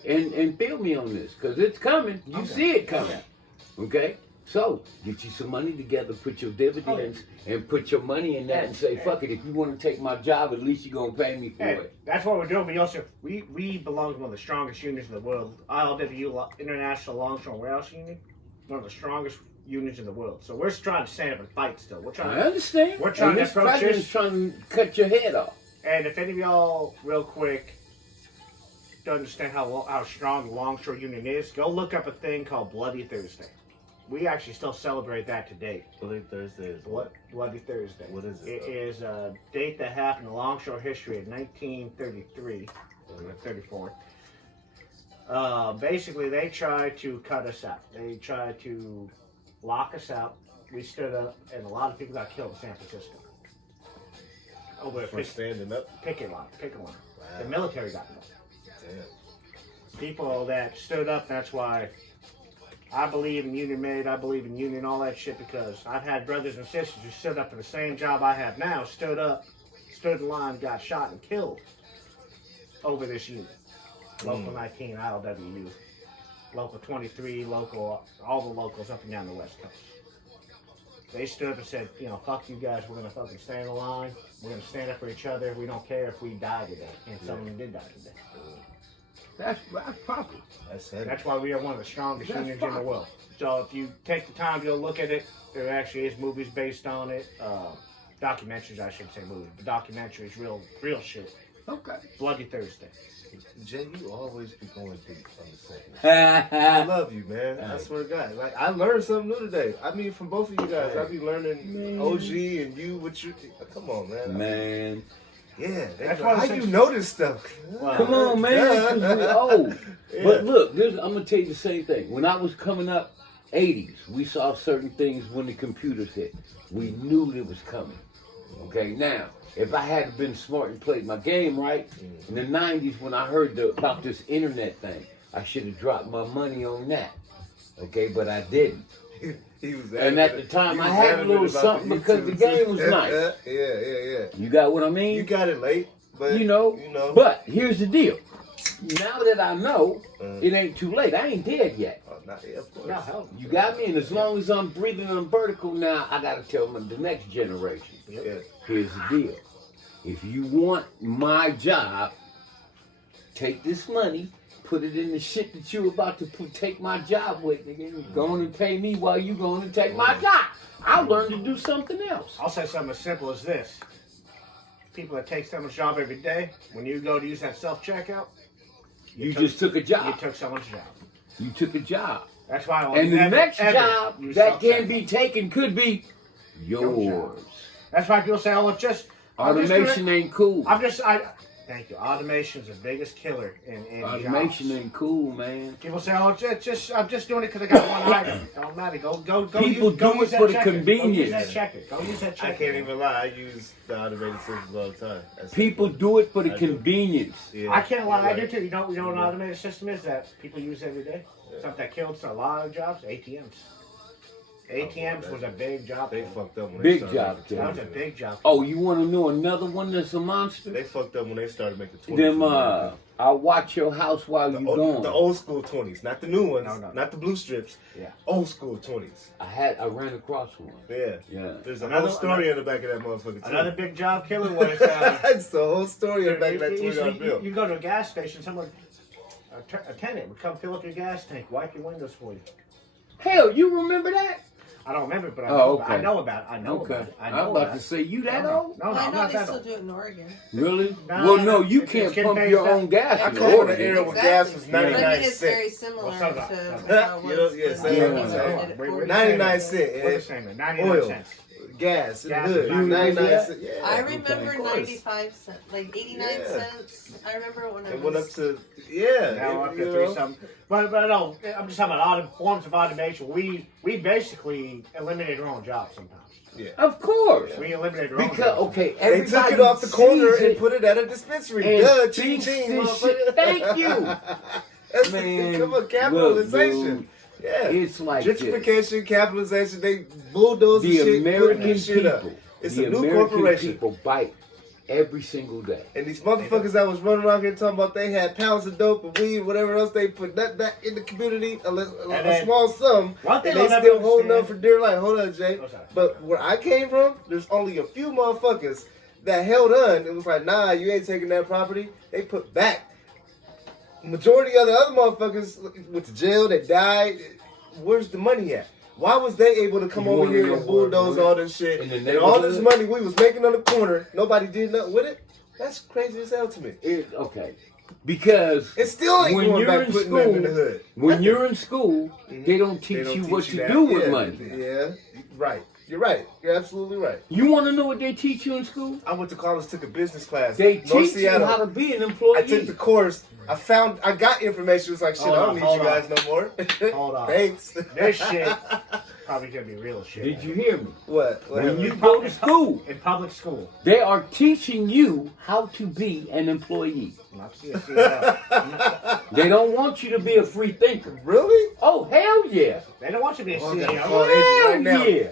and feel me on this, because it's coming. You see it coming. Okay? So, get you some money together, put your dividends, and put your money in that and say, fuck it, if you want to take my job, at least you're going to pay me for it. That's what we're doing. We also, we belong to one of the strongest unions in the world. ILWU, International Longshore Warehouse Union, one of the strongest unions in the world. So we're trying to stand up and fight still. We're trying. I understand. We're trying and to this approach president's this. trying to cut your head off. And if any of y'all, real quick, to understand how strong the Longshore Union is, go look up a thing called Bloody Thursday. We actually still celebrate that today. Bloody Thursday is what? Bloody Thursday. What is it? It is a date that happened in Longshore history in 1933 or 34. Basically, they tried to cut us out. They tried to lock us out. We stood up, and a lot of people got killed in San Francisco. Over a For standing up? picket line. Wow. The military got involved. Damn. People that stood up, that's why I believe in union made, I believe in union, all that shit, because I've had brothers and sisters who stood up for the same job I have now, stood in line, got shot and killed over this union. Local 19, ILWU. Local 23, local, all the locals up and down the West Coast. They stood up and said, fuck you guys, we're going to fucking stay in the line. We're going to stand up for each other. We don't care if we die today. And some of them did die today. That's proper. That's why we are one of the strongest unions in the world. So if you take the time to look at it, there actually is movies based on it. Documentaries, I shouldn't say movies, but documentaries, real shit. Okay. Bloody Thursday. Jay, you always be going deep on the second. I I love you, man. I swear to God. Like, I learned something new today. I mean, from both of you guys. I be learning OG and you, what you... Come on, man. Man. Yeah. That's How you know this stuff? Come on, man. 'Cause we old. Yeah. But look, I'm going to tell you the same thing. When I was coming up, 80s, we saw certain things when the computers hit. We knew it was coming. Okay, now, if I had been smart and played my game right, in the 90s when I heard about this internet thing, I should have dropped my money on that. Okay, but I didn't. He was And at the time, I had a little something because the game was nice. Yeah. You got what I mean? You got it late, but You know. But here's the deal. Now that I know, it ain't too late. I ain't dead yet. Oh, not yet, of course. No, hell. You got me? And as long as I'm breathing on vertical now, I got to tell the next generation. Yeah. Here's the deal. If you want my job, take this money, put it in the shit that you're about to take my job with, nigga. Go on and pay me while you going to take my job. I'll learn to do something else. I'll say something as simple as this. People that take someone's job every day, when you go to use that self-checkout, You just took a you job. took someone's job. You took a job. That's why I will And the never, next ever job use that can self-checkout. be taken could be yours. That's why people say, "Oh, it's just I'm just Automation ain't cool. Thank you. Automation's the biggest killer in Automation jobs. ain't cool, man. People say, "Oh, it's just I'm just doing it because I got one item." Don't matter. Go. People use, go do use it that for the checker. convenience. Go use that checker. Go use that checker. I can't even lie. I use the automated systems all the time. People do it for the I do. convenience. Yeah, I can't lie. you're I do right. too. You know what an automated system is that people use every day? Something that killed a lot of jobs. ATMs. ATMs was a big job. They killer. fucked up when Big they job started killer. That was a big job. Oh, you want to know another one that's a monster? They fucked up when they started making 20s. Them, I'll watch your house while you gone. The old school 20s, not the new ones, No. not the blue strips. Yeah. Old school 20s. I ran across one. Yeah. Yeah. There's a Another- whole story in the back of that motherfucker too. Another big job killer was. It's the whole story in the back of that $20 bill. You go to a gas station, someone, a tenant would come fill up your gas tank, wipe your windows for you. Hell, you remember that? I don't remember, but Oh, I okay. know about it. I know Okay. about it. I I'm know about about to it. say, you that No, old? no, I I'm know not they that still old. do it in Oregon. Really? No, Well, no, you it's can't getting pump phased your out. own gas. I in come from Oregon. the era when gas was But I 99 mean, it's very cents. similar Well, so to that- how it You know, was yeah, when same, they did same. it We're 40 99 years cents. ago. We're the same, man. 99 Oil. cents. Gas in the Gas hood. is 99 99 cents. Yeah. I remember of course. 95 cents, like 89 Yeah. cents. I remember when It I went up was. to, yeah. Now up you to know. 3 something. But no, I'm just talking about forms of automation. We basically eliminated our own jobs sometimes. Yeah. Of course. We eliminated our own Because, jobs. okay, They everybody took it off the corner sees and it put it at a dispensary. and Duh, thinks ching ching, this shit- motherfucker. Thank you. That's Man, the come of capitalization. look, dude, Yeah. it's like this. Gentrification, capitalization, they bulldoze The shit, putting American this shit up. people, It's the a new American corporation. people bite every single day. And these motherfuckers that was running around here talking about they had pounds of dope and weed, whatever else they put that in the community, a small sum, one thing and they I'll still never holding up understand- for dear life. Hold on, Jay. Oh, sorry. But where I came from, there's only a few motherfuckers that held on. It was like, nah, you ain't taking that property. They put back. Majority of the other motherfuckers went to jail. They died. Where's the money at? Why was they able to come You over wanna here know and bulldoze where- all this shit? in the And all this neighborhood? money we was making on the corner, nobody did nothing with it? That's crazy as hell to me. Okay. Because It still ain't when going you're back in putting them in the school, hood. when you're in school, Mhm. they don't They teach don't you teach what to that. do with Yeah, money. Yeah, right. You're right. You're absolutely right. You want to know what they teach you in school? I went to college, took a business class. They North teach you Seattle. how to be an employee. I took the course. I got information. It was like, shit, Hold I on, don't need hold you guys no more. Hold on. Thanks. This shit probably gonna be real shit. Did you hear me? What? When happened? you go to school, In public school. they are teaching you how to be an employee. Not to be a CEO. They don't want you to be a free thinker. Really? Oh, hell yeah. They don't want you to be a Oh, CEO. God. Oh, Agent, right now. Hell yeah.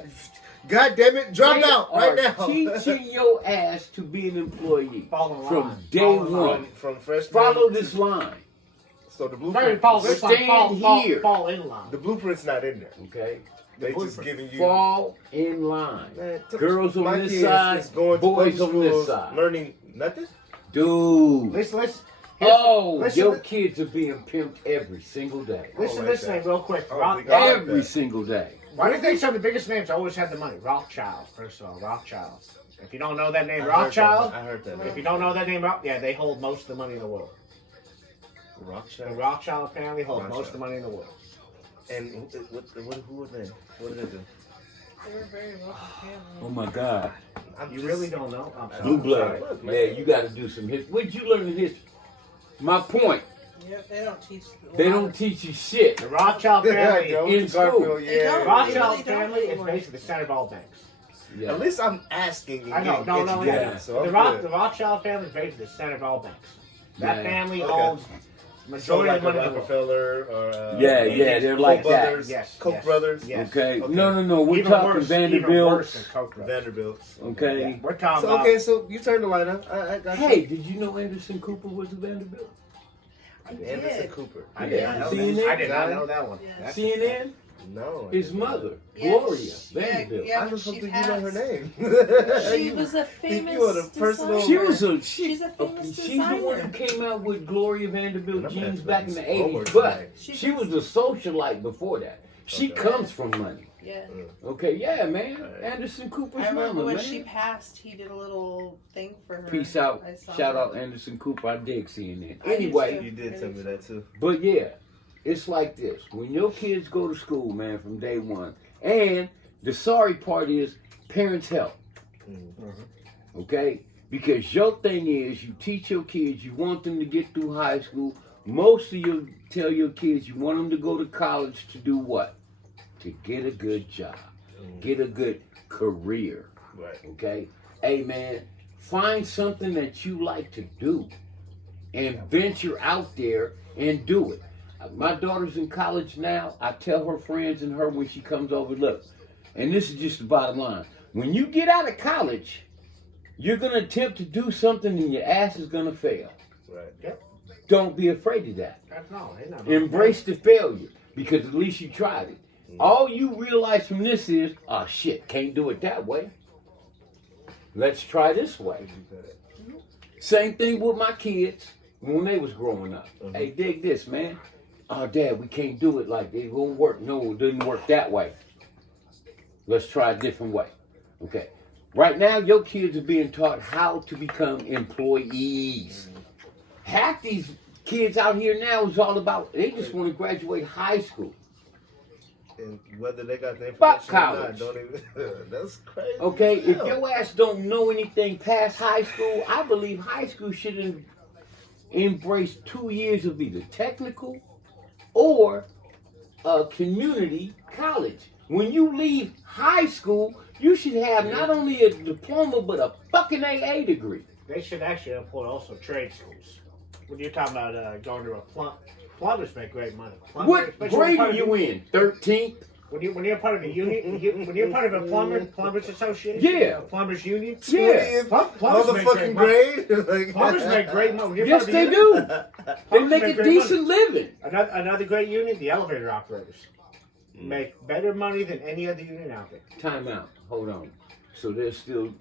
God damn it. Drop They out right are now. teaching your ass to be an employee Fall in line. from day Fall in line. one. From freshman. Follow to- this line, So the Maybe blueprint. fall this line. Stand here. Fall in line. The blueprint's not in there. okay? They just blueprint. giving you. Fall in line. Man, Girls my on this kids side, is going to boys public on this schools, side. learning nothing. Dude. Listen. Oh, listen, your kids are being pimped every single day. Listen Oh, to this like name that. real quick. Oh, Rock, they got Rock- Every single day. Why do you think some of the biggest names always had the money? Rothschild, first of all, Rothschild. If you don't know that name, I heard Rothschild. that. I heard that. If you don't know that name, yeah, they hold most of the money in the world. The Rothschild. Rothschild family holds Rothschild. most of the money in the world. And who are they? What did they do? They were very wealthy Oh family. my God. You really don't know? I'm sorry. Blue blood. Look, Yeah, man. you got to do some history. What'd you learn in history? My point. Yep, they don't teach. a They lot don't of- teach you shit. The Rothschild Yeah, family. go in to school. Garfield, They yeah. don't. Rothschild They don't family is anymore. basically the center of all banks. Yeah. At least I'm asking. And I know, getting no, educated, yeah. So The, I'm good. the Rothschild family is basically the center of all banks. That Yeah. family Okay. owns So majority like of the a money in the world. Rockefeller or Yeah, they're like Koch that. brothers, Yes, Koch yes. brothers, Yes. Okay. Okay. No. We're Even talking worse, even worse Vanderbilt. than Koch brothers. Vanderbilts. Okay. Yeah, we're talking So about. okay, so you turned the light up. I got you. Hey, did you know Anderson Cooper was a Vanderbilt? I Anderson did. Cooper. I did not Yeah. know CNN? that. I did not know that one. Yeah. That's- CNN? No. His mother, Yeah, Gloria yeah, Vanderbilt. yeah. I just she don't think you know her passed. name. She was a famous. you are the personal- designer. She was a She's a famous she's the one who designer. came out with Gloria Vanderbilt And I'm jeans asking back in this the homework 80s, but tonight. she was a socialite before that. She Okay. comes from money. Yeah. Okay, yeah, man. Alright. Anderson Cooper's I remember mama, when man. she passed, he did a little thing for her. Peace out. I saw Shout her. out Anderson Cooper. I dig seeing that. I do Anyway, too. You did tell me that too. but yeah, it's like this. When your kids go to school, man, from day one, and the sorry part is parents help. Okay? Because your thing is you teach your kids, you want them to get through high school. Most of you tell your kids you want them to go to college to do what? To get a good job. Get a good career. Right. Okay? Hey man, find something that you like to do and venture out there and do it. My daughter's in college now. I tell her friends and her when she comes over, look, and this is just the bottom line. When you get out of college, you're going to attempt to do something and your ass is going to fail. Right. Yep. Don't be afraid of that. No, they're not. Embrace the failure because at least you tried it. All you realize from this is, oh shit, can't do it that way. Let's try this way. Same thing with my kids when they was growing up. Hey, dig this, man. Oh, Dad, we can't do it like it won't work. No, it didn't work that way. Let's try a different way. Okay. Right now, your kids are being taught how to become employees. Half these kids out here now is all about, they just want to graduate high school. And whether they got the Fuck information or college. not, don't even. That's crazy. Okay, as if hell. your ass don't know anything past high school, I believe high school should embrace 2 years of either technical or a community college. When you leave high school, you should have not only a diploma but a fucking AA degree. They should actually employ also trade schools. When you're talking about going to a plumbers make great money. What Especially grade are plumbers- you in? 13th? when you're part of a union, when you're part of a plumbers association, Yeah. a plumbers union, Yeah. plumbers make great motherfucking money. grade. Like, Plumbers make great money. When you're Yes, part of they the union, do. They plumbers make a great decent money. living. Another great union, the elevator operators, make better money than any other union out there. Time out. Hold on. So there's still,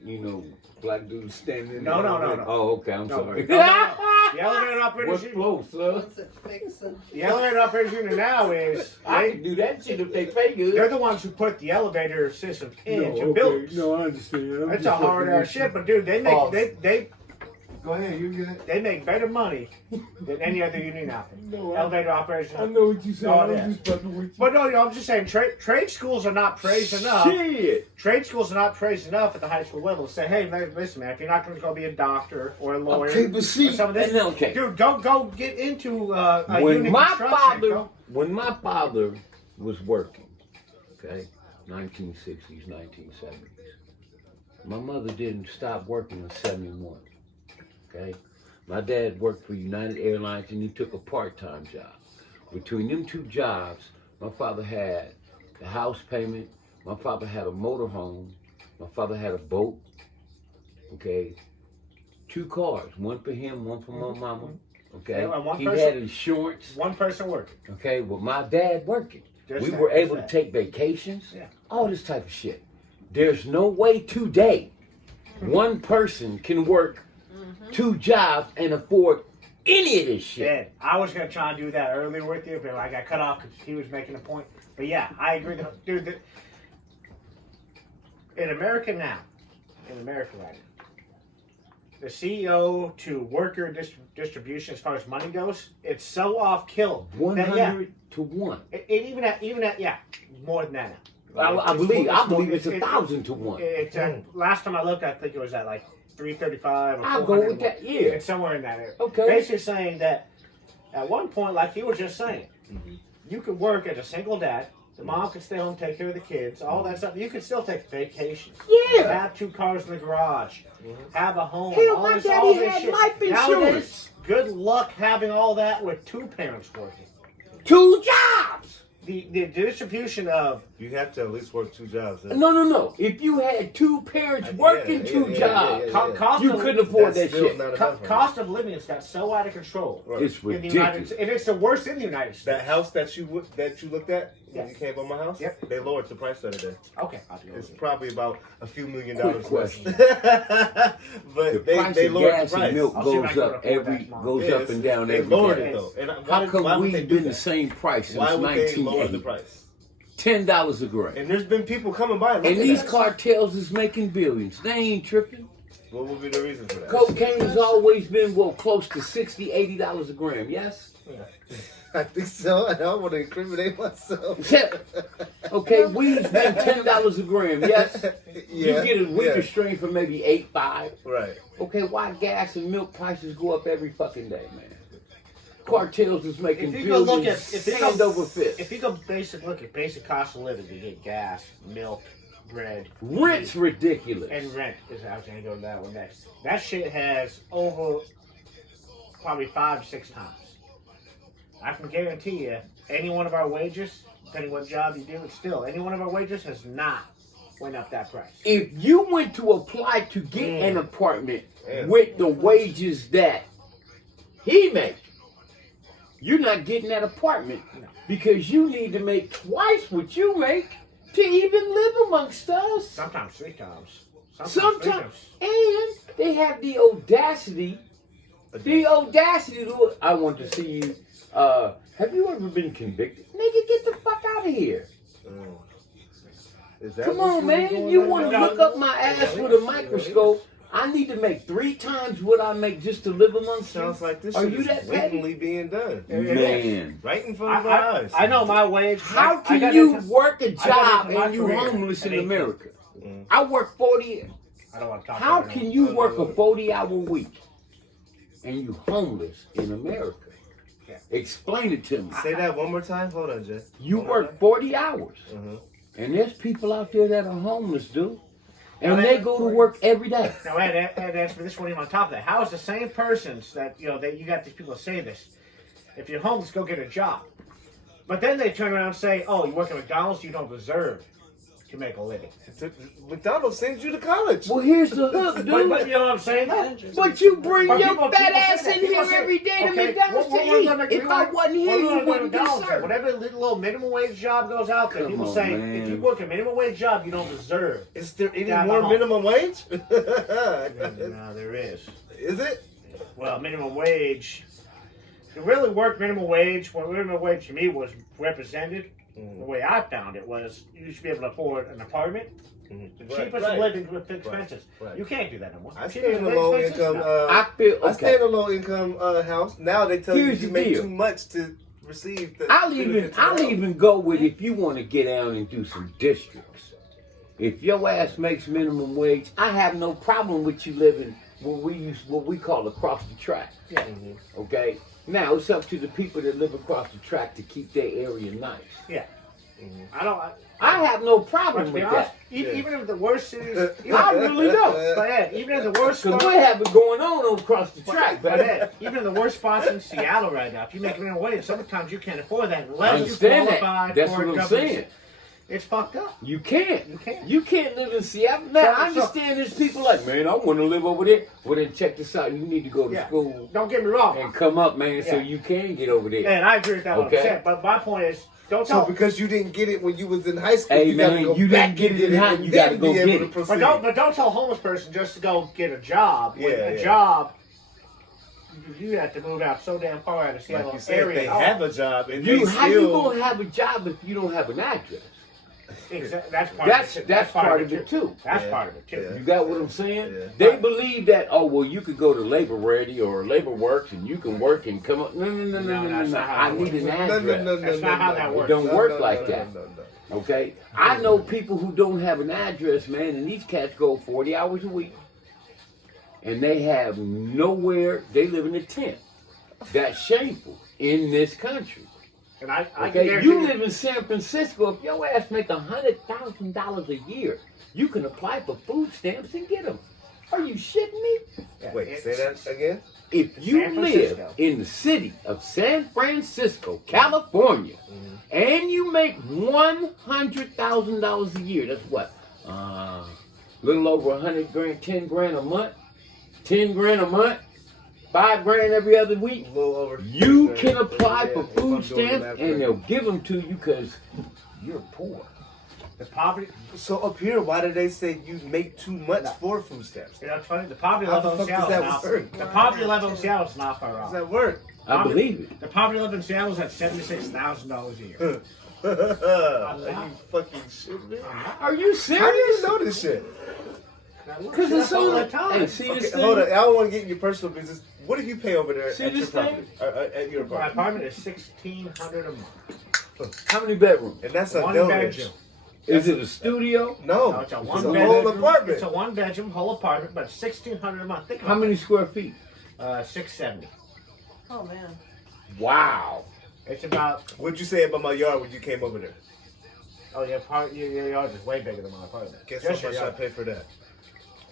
black dudes standing No, there? no, no. Oh, okay. I'm sorry. No. The elevator operators What's union. close, son? What's it fixing? The elevator operators union now is I can do that shit if they pay good. they're the ones who put the elevator systems into buildings. No, I understand. It's a hard ass shit, but dude, they make they Go ahead, you get it. they make better money than any other union out there. No, Elevator operators. I know what you said. Oh, I'm yeah. just fucking with you. But no, I'm just saying, trade schools are not praised enough. Shit. Trade schools are not praised enough at the high school level to say, hey, listen, man, if you're not going to go be a doctor or a lawyer, Okay, but see, or some of this, and okay. dude, go get into a When union my construction. father was working, okay, 1960s, 1970s, my mother didn't stop working in 71, okay? My dad worked for United Airlines and he took a part-time job. Between them two jobs, my father had the house payment, my father had a motorhome, my father had a boat, okay? 2 cars, one for him, one for my mama, okay? Yeah, and one He person- had insurance, One person working. okay, with my dad working. Just We that, were just able to that. take vacations, Yeah. all this type of shit. There's no way today one person can work 2 jobs and afford any of this shit. Yeah, I was going to try and do that earlier with you, but I got cut off because he was making a point. But yeah, I agree. Dude, in America now, right now, the CEO to worker distribution as far as money goes, it's so off kill. 100 to 1. Even at yeah, more than that now. I believe it's 1,000 to 1. It's last time I looked, I think it was at like 335 or I'll 400. go with that, yeah. It's somewhere in that area. Okay. Basically saying that at one point, like you were just saying, you could work as a single dad. The mom could stay home, take care of the kids, all that stuff. You could still take vacations. Yeah. Have 2 cars in the garage. Have a home. Hell, all my this, daddy all this had shit. life Nowadays, insurance. good luck having all that with 2 parents working. 2 jobs. The distribution of You have to at least work 2 jobs. No. If you had 2 parents working 2 jobs, cost you of, couldn't afford That's that still shit. not enough. cost of living has got so out of control. Right. It's In the United ridiculous. States, and it's the worst in the United States. That house that you looked at when Yes. you came by my house, Yep. they lowered the price the other day. Okay, I'll do It's it. probably about a few $1 million Quick less. question. But The they price of lowered gas the price. and milk I'll see if I goes can up afford every that tomorrow. goes Yeah, up and down they every lowered day. it though. And How come would we've they do been the that? same price since Why would they lower the 1980? price? $10 a gram. And there's been people coming by And looking these at it. cartels is making billions. They ain't tripping. What would be the reason for that? Cocaine has always been, close to $60, $80 a gram, yes? I think so. I don't want to incriminate myself. Okay, weed's been $10 a gram, yes? Yeah, You get a weaker yeah. strain for maybe $8.5. Right. Okay, why gas and milk prices go up every fucking day, man? Cartels is making If you go billions look at if you hand go, over fist. if you go look at basic cost of living, you get gas, milk, bread, Rent's ridiculous. and rent. Is I was going to go to that one next. That shit has over probably 5 to 6 times. I can guarantee you, any one of our wages, depending what job you do, it's still any one of our wages has not went up that price. If you went to apply to get an apartment Yeah. with the wages that he makes, you're not getting that apartment because you need to make twice what you make to even live amongst us. Sometimes 3 times. Sometimes, and they have the audacity to, I want to see you, have you ever been convicted? Nigga, get the fuck out of here. Is that Come what's on, really man. going You on want to now? look up my ass with a microscope? I need to make 3 times what I make just to live amongst you. Sounds like this Are shit you is that blatantly being done. Man, Right in front of our eyes. I know my wage. how I can got you into- work a I got job into my and you career homeless at in 18. America? Mm. I work 40. I don't want to talk How about it. can you work a 40-hour week and you homeless in America? Yeah. Explain it to me. Say that one more time. Hold on, Jay. You Hold work on. 40 hours, Mhm. and there's people out there that are homeless, dude, and Now they that- go to work every day. Now, Ed, answer for this one even on top of that. How is the same persons that, that you got these people that say this? If you're homeless, go get a job. But then they turn around and say, "Oh, you work at McDonald's, you don't deserve to make a living." McDonald's sends you to college. Well, here's the hook, dude. But you know what I'm saying? But you bring But your people- fat people ass say that. in People here say, every day to okay, McDonald's what to we're eat. gonna- If I wasn't here, you wouldn't be served. Whatever little minimum wage job goes out there, Come people on, say, man. if you work a minimum wage job, you don't deserve. Is there any Yeah, more I'm minimum wage? No, there is. Is it? Well, minimum wage. To really work minimum wage, what minimum wage to me was represented, the way I found it was you should be able to afford an apartment, the cheapest of living with expenses. Right. You can't do that no more. I Cheapest stay in a of low expenses? income. No. I feel I stay in okay. a low income house. Now they tell Here's you the make deal. too much to receive the. I'll benefits of the house. even go with if you want to get out and do some districts. If your ass makes minimum wage, I have no problem with you living what we call across the track. Yeah. Okay. Now it's up to the people that live across the track to keep their area nice. Yeah. Mm-hmm. I have no But problem to be with honest, that. even in the worst cities, I really don't. but yeah, even in the worst Because spots, we have it going on across the track, but baby. yeah, even in the worst spots in Seattle right now, if you make minimum wage, sometimes you can't afford that I unless you understand qualify that. That's for what a I'm government. saying. It's fucked up. You can't. You can't. You can't live in Seattle. Now, I So- understand there's people like, man, I want to live over there. Well, then check this out. You need to go to Yeah. school Don't get me wrong. and come up, man, so Yeah. you can get over there. And I agree with that Okay. 100%. But my point is, don't So tell. because you didn't get it when you was in high school, Hey, you gotta man, go you back didn't get and it in high- and you gotta then go be able get to it. proceed. But don't tell a homeless person just to go get a job. When Yeah, a yeah. job, you have to move out so damn far out of Seattle Like you said, area. they have a job and You, they how you still. going to have a job if you don't have an address? That's part That's of it. that's part of it too. That's Yeah. part of it too. Yeah. You got what I'm saying? Yeah. They believe that, oh, well, you could go to Labor Ready or Labor Works and you can work and come up. No. that's not how I it need an works. address. That's not how that works. It don't work like no, that. no. Okay? I know people who don't have an address, man, and these cats go 40 hours a week. And they have nowhere, they live in a tent. That's shameful in this country. And I can Okay? guarantee You live in San Francisco, if your ass make $100,000 a year, you can apply for food stamps and get them. Are you shitting me? Wait, say that again? If you San live Francisco. in the city of San Francisco, California, and you make $100,000 a year, that's what? Little over 100 grand, 10 grand a month, 10 grand a month, 5 grand every other week. A little over. You can apply for if I'm food doing the stamps math and right. they'll give them to you because you're poor. the poverty. So up here, why did they say you make too much for food stamps? You know, it's funny. The poverty How the level in fuck does Seattle. that is work? not, the poverty level in Seattle is not far How off. does that work? I believe it. The poverty level in Seattle is at $76,000 a year. Are you fucking shitting me? Are you How do you serious? know this shit? Because it's all all the time. Hey, see Okay, this hold on. I thing? don't want to get in your personal business. What do you pay over there See at your this thing? property? At your My apartment? apartment is $1,600 a month. How many bedrooms? And that's a One village. bedroom. Is it a studio? No, No, it's a it's one a bedroom. whole apartment. It's a one bedroom whole apartment, but $1,600 a month. Think about How many square feet? that. 670. Oh man. Wow. It's about. What'd you say about my yard when you came over there? Oh, your yard is way bigger than my apartment. Guess Just how your much I yard. pay for that?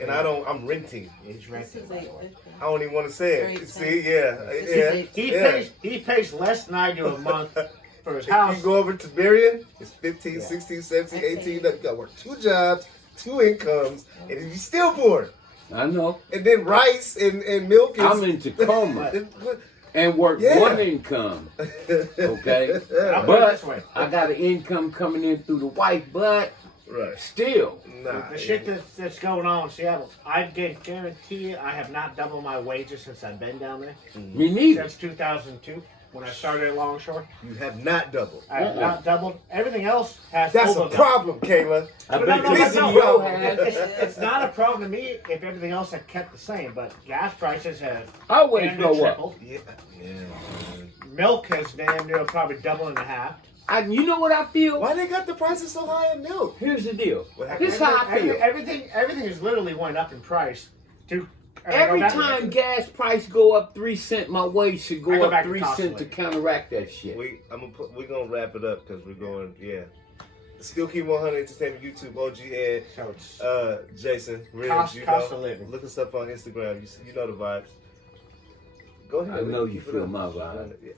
And I'm renting. He's This renting. is by the way. 850. I don't even want to say it. Great See, thing. yeah, This yeah. is He pays less than I do a month for his If house. you go over to Berrien, it's 15, Yeah. 16, 17, I 18. think- You got to work 2 jobs, 2 incomes, and you're still poor. I know. And then rice and milk is. I'm in Tacoma and work Yeah. one income. Okay? I'll put it But this way. I got an income coming in through the wife, but Right. still. Nah. The shit that's going on in Seattle, I can guarantee you I have not doubled my wages since I've been down there. Me neither. Since 2002, when I started at Longshore. You have not doubled. I have not doubled. Everything else has That's a overdoubled. problem, Kayla. I But bet no, the no, CEO no. has. It's not a problem to me if everything else had kept the same, but gas prices have Always damn near go up. tripled. Yeah. Milk has damn near probably doubled in half. You know what I feel? Why they got the prices so high in milk? Here's the deal. What happened? This is how I feel. Everything is literally went up in price. Every time gas price go up 3 cents, my wage should I go go up back to 3 cents to constantly. counteract that shit. We're gonna wrap it up because we're going. Yeah. Still keep 100 Entertainment YouTube OG Ed. So it's Jason, Ridge, Cost you of know, living. look us up on Instagram. You know the vibes. Go ahead. I know keep you it feel up. my vibe. Yeah.